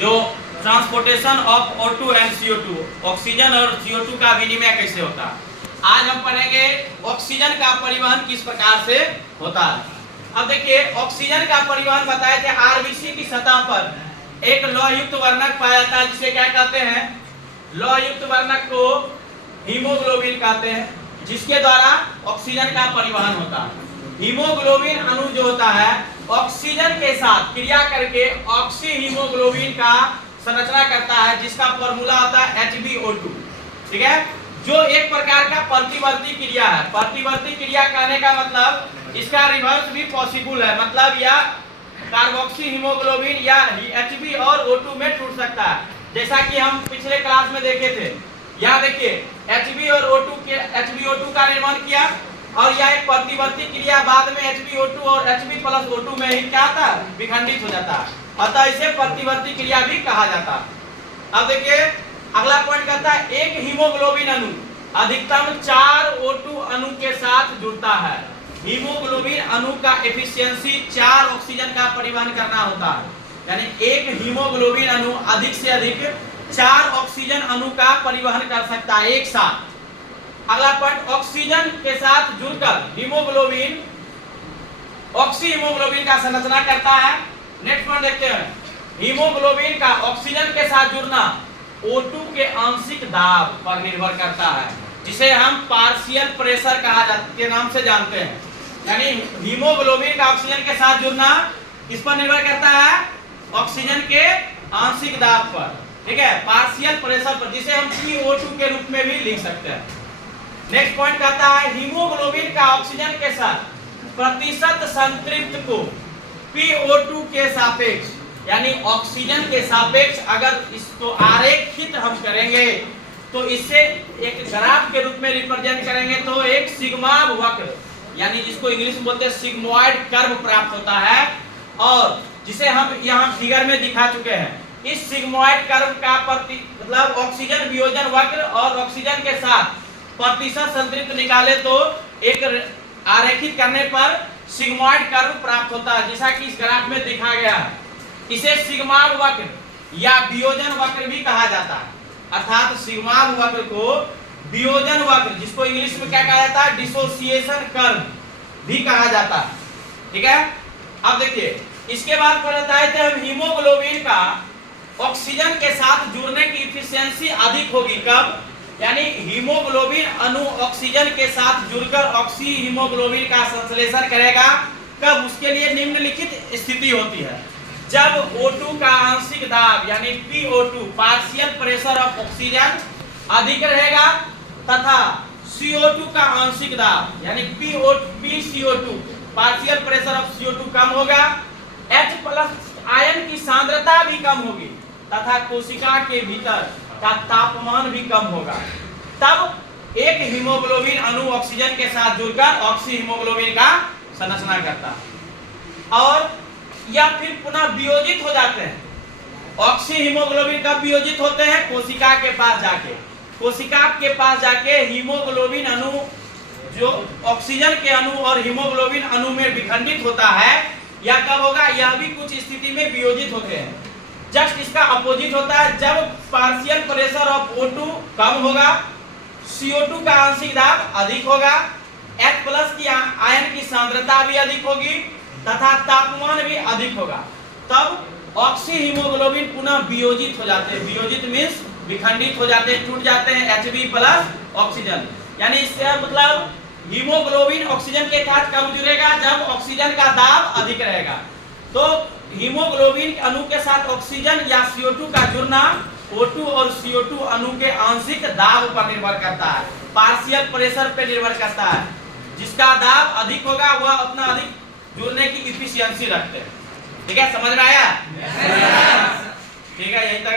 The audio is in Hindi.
जो transportation of O2 and CO2, oxygen और CO2 का विनिमय कैसे होता है। आज हम पढ़ेंगे ऑक्सीजन का परिवहन किस प्रकार से होता है। अब देखिए, ऑक्सीजन का परिवहन बताए थे आरबीसी की सतह पर एक लौहयुक्त वर्णक पाया जाता है, जिसे क्या कहते हैं, लौहयुक्त वर्णक को हीमोग्लोबिन कहते हैं, जिसके द्वारा ऑक्सीजन का परिवहन होता है। हीमोग्लोबिन अणु जो होता है ऑक्सीजन के साथ क्रिया करके ऑक्सी हीमोग्लोबिन का संरचना करता है, जिसका फॉर्मूला होता है HbO2। ठीक है, जो एक प्रकार का प्रतिवर्ती क्रिया है। प्रतिवर्ती क्रिया कहने का मतलब इसका रिवर्स भी पॉसिबल है, मतलब या कार्बोक्सी हीमोग्लोबिन या Hb और O2 में टूट सकता है, जैसा कि हम पिछले क्लास में देखे थे। यहाँ देखिए, Hb और O2 के HbO2 का निर्माण किया और यह एक प्रतिवर्ती क्रिया बाद में HbO2 और Hb प्लस O2 में ही क्या था, विखंडित हो जाता है, अतः इसे प्रतिवर्ती क्रिया भी कहा जाता है। अब देखिए, अगला पॉइंट कहता है एक हीमोग्लोबिन अणु अधिकतम 4 O2 अणु के साथ जुड़ता है। हीमोग्लोबिन अणु का एफिशिएंसी 4 ऑक्सीजन का परिवहन करना होता है, यानी एक हीमोग्लोबिन अणु अधिक से अधिक 4 ऑक्सीजन अणु का परिवहन कर सकता है एक साथ। अगला पॉइंट, ऑक्सीजन के साथ जुड़कर हीमोग्लोबिन ऑक्सी हीमोग्लोबिन का संरचना करता है। नेक्स्ट पॉइंट देखते हैं, हीमोग्लोबिन का ऑक्सीजन के साथ जुड़ना O2 के आंशिक दाब पर निर्भर करता है, जिसे हम पार्शियल प्रेशर के नाम से जानते हैं। यानी हीमोग्लोबिन का ऑक्सीजन के साथ जुड़ना किस पर निर्भर करता है, ऑक्सीजन के आंशिक दाब पर। ठीक है, पार्शियल प्रेशर पर, जिसे हम PO2 के रूप में भी लिख सकते हैं। नेक्स्ट पॉइंट कहता है हीमोग्लोबिन का ऑक्सीजन के साथ प्रतिशत संतृप्त को PO2 के सापेक्ष, यानी ऑक्सीजन के सापेक्ष अगर इसको आरेखित हम करेंगे तो इससे एक ग्राफ के रूप में रिप्रेजेंट करेंगे तो एक सिग्मा वक्र, यानी जिसको इंग्लिश में बोलते हैं सिग्मोइड कर्व प्राप्त होता है, और जिसे हम यहाँ फिगर में दिखा चुके हैं। इस सिग्मोइड कर्व का मतलब ऑक्सीजन वियोजन वक्र और ऑक्सीजन के साथ प्रतिशत संतृप्त निकाले तो एक आरेखित करने पर सिग्मोइड कर्व प्राप्त होता है, जैसा कि इस ग्राफ में दिखा गया है। इसे सिग्मार वक्र या वियोजन वक्र भी कहा जाता है, अर्थात सिग्मार वक्र को वियोजन वक्र, जिसको इंग्लिश में क्या कहा जाता है, डिसोसिएशन कर्व भी कहा जाता है। ठीक है, अब देखिए, इसके बाद बताए थे हम हीमोग्लोबिन का ऑक्सीजन के साथ जुड़ने की एफिशिएंसी अधिक होगी कब, यानी हीमोग्लोबिन अणु ऑक्सीजन के साथ जुड़कर ऑक्सी हीमोग्लोबिन का संश्लेषण करेगा कब, उसके लिए निम्नलिखित स्थिति होती है। जब O2 का आंशिक दाब यानी PO2 partial pressure of oxygen अधिक रहेगा तथा CO2 का आंशिक दाब यानी PCO2 partial pressure of CO2 कम होगा, H प्लस आयन की सांद्रता भी कम होगी तथा कोशिका के भीतर का तापमान भी कम होगा, तब एक हीमोग्लोबिन अणु ऑक्सीजन के साथ जुड़कर ऑक्सी हीमोग्लोबिन का संरचना करता है, और या फिर पुनः वियोजित हो जाते हैं। ऑक्सी हीमोग्लोबिन कब वियोजित होते हैं, कोशिका के पास जाके। कोशिका के पास जाके हीमोग्लोबिन अणु जो ऑक्सीजन के अणु और हीमोग्लोबिन अणु में विखंडित होता है, यह कब होगा, यह भी कुछ स्थिति में वियोजित होते हैं। जस्ट इसका अपोजिट होता है, जब पार्शियल प्रेशर ऑफ O2 कम होगा, CO2 का आंशिक दाब अधिक होगा, H प्लस की आयन की सांद्रता भी अधिक होगी तथा तापमान भी अधिक होगा, तब ऑक्सी हीमोग्लोबिन पुनः वियोजित हो जाते हैं। वियोजित मींस विखंडित हो जाते हैं, टूट जाते हैं Hb प्लस ऑक्सीजन। यानी इससे मतलब हीमोग्लोबिन ऑक्सीजन के साथ कब जुड़ेगा, जब ऑक्सीजन का दाब अधिक रहेगा। तो हीमोग्लोबिन अणु के साथ ऑक्सीजन या CO2 का जुड़ना O2 और CO2 अणु के आंशिक दाब पर निर्भर करता है, पार्शियल प्रेशर पर निर्भर करता है। जिसका दाब अधिक होगा वह अपना अधिक जुड़ने की एफिशिएंसी रखते हैं। ठीक है, समझ में आया? ठीक है, यहीं तक।